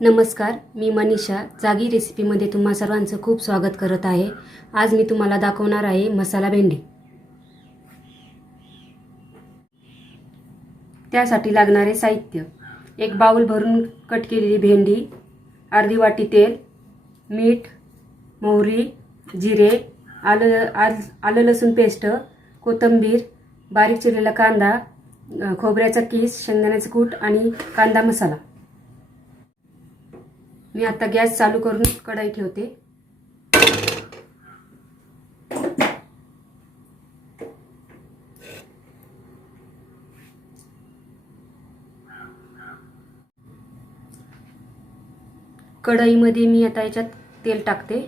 नमस्कार, मी मनीषा जागी रेसिपीमध्ये तुम्हा सर्वांचं खूप स्वागत करत आहे। आज मी तुम्हाला दाखवणार आहे मसाला भेंडी। त्यासाठी लागणारे साहित्य: एक बाउल भरून कट केलेली भेंडी, अर्धी वाटी तेल, मीठ, मोहरी, जिरे, आलं लसूण पेस्ट, कोथिंबीर, बारीक चिरलेला कांदा, खोबऱ्याचा कीस, शेंगदाण्याचे कूट आणि कांदा मसाला। मी आता गॅस चालू करून कढई ठेवते। कढईमध्ये मी आता याच्यात तेल टाकते।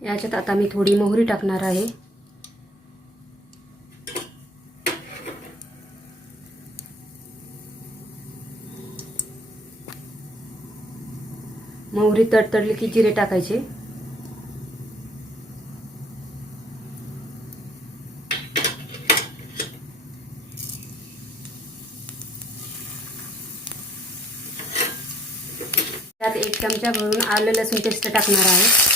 याच्यात आता मी थोडी मोहरी टाकणार आहे। मोहरी तडतडली की जिरे टाकायचे। त्यात एक चमचा भरून आलं लसूण पेस्ट टाकणार आहे।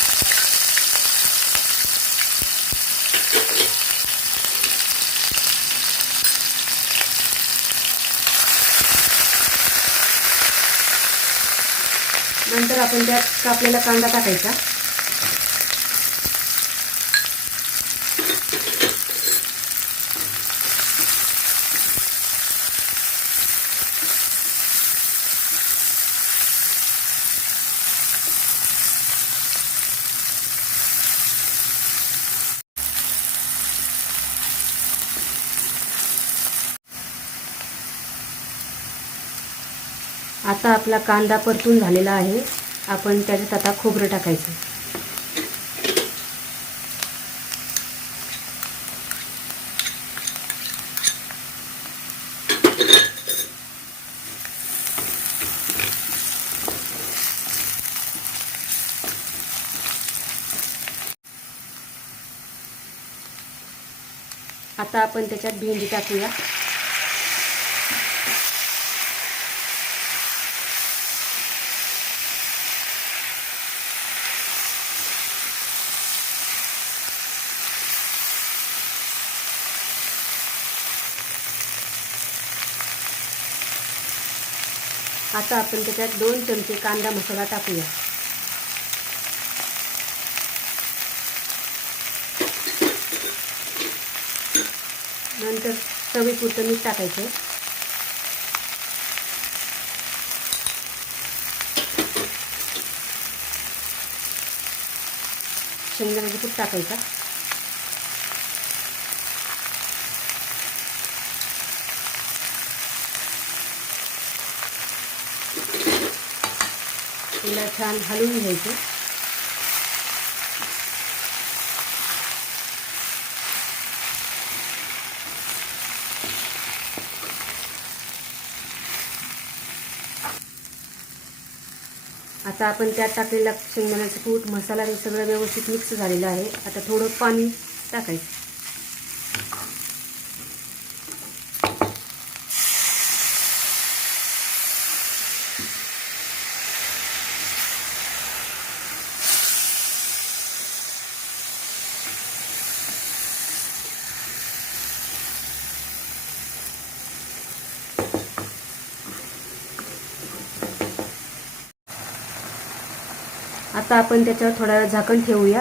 नंतर आपण त्यात कापलेला कांदा टाकायचा। आता आपला कांदा परतून झालेला आहे। आपण त्याच्यात आता खोबरं टाकायचं। आता आपण त्याच्यात भेंडी टाकूया। आता आपण त्याच्यात 2 चमचे कांदा मसाला टाकूया। नंतर चवीपुरतं मीठ टाकायचं। शेंगदाण्याचं कूट टाकायचं। तिला छान हलवून घ्यायचं। आता आपण त्यात टाकलेला शेंगदाण्याचं कूट, मसाला हे सगळं व्यवस्थित मिक्स झालेलं आहे। आता थोडं पाणी टाकायचं। आता आपण त्याच्यावर थोडा वेळ झाकण ठेवूया।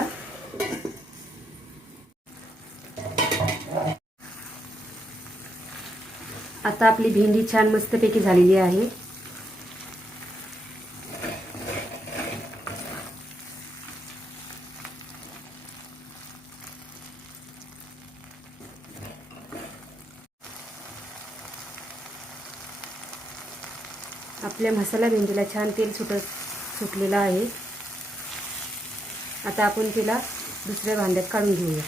आता आपली भेंडी छान मस्तपैकी झालेली आहे। आपल्या मसाला भेंडीला छान तेल सुटलेलं आहे। आता आपण तिला दुसऱ्या भांड्यात काढून घेऊया।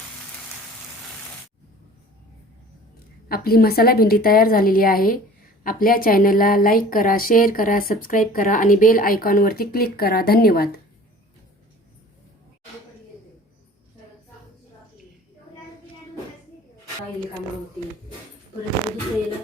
आपली मसाला भेंडी तयार झालेली आहे। आपल्या चॅनलला लाईक करा, शेअर करा, सबस्क्राइब करा आणि बेल आयकॉनवरती क्लिक करा। धन्यवाद। राहिले कामं होती परत दुसरं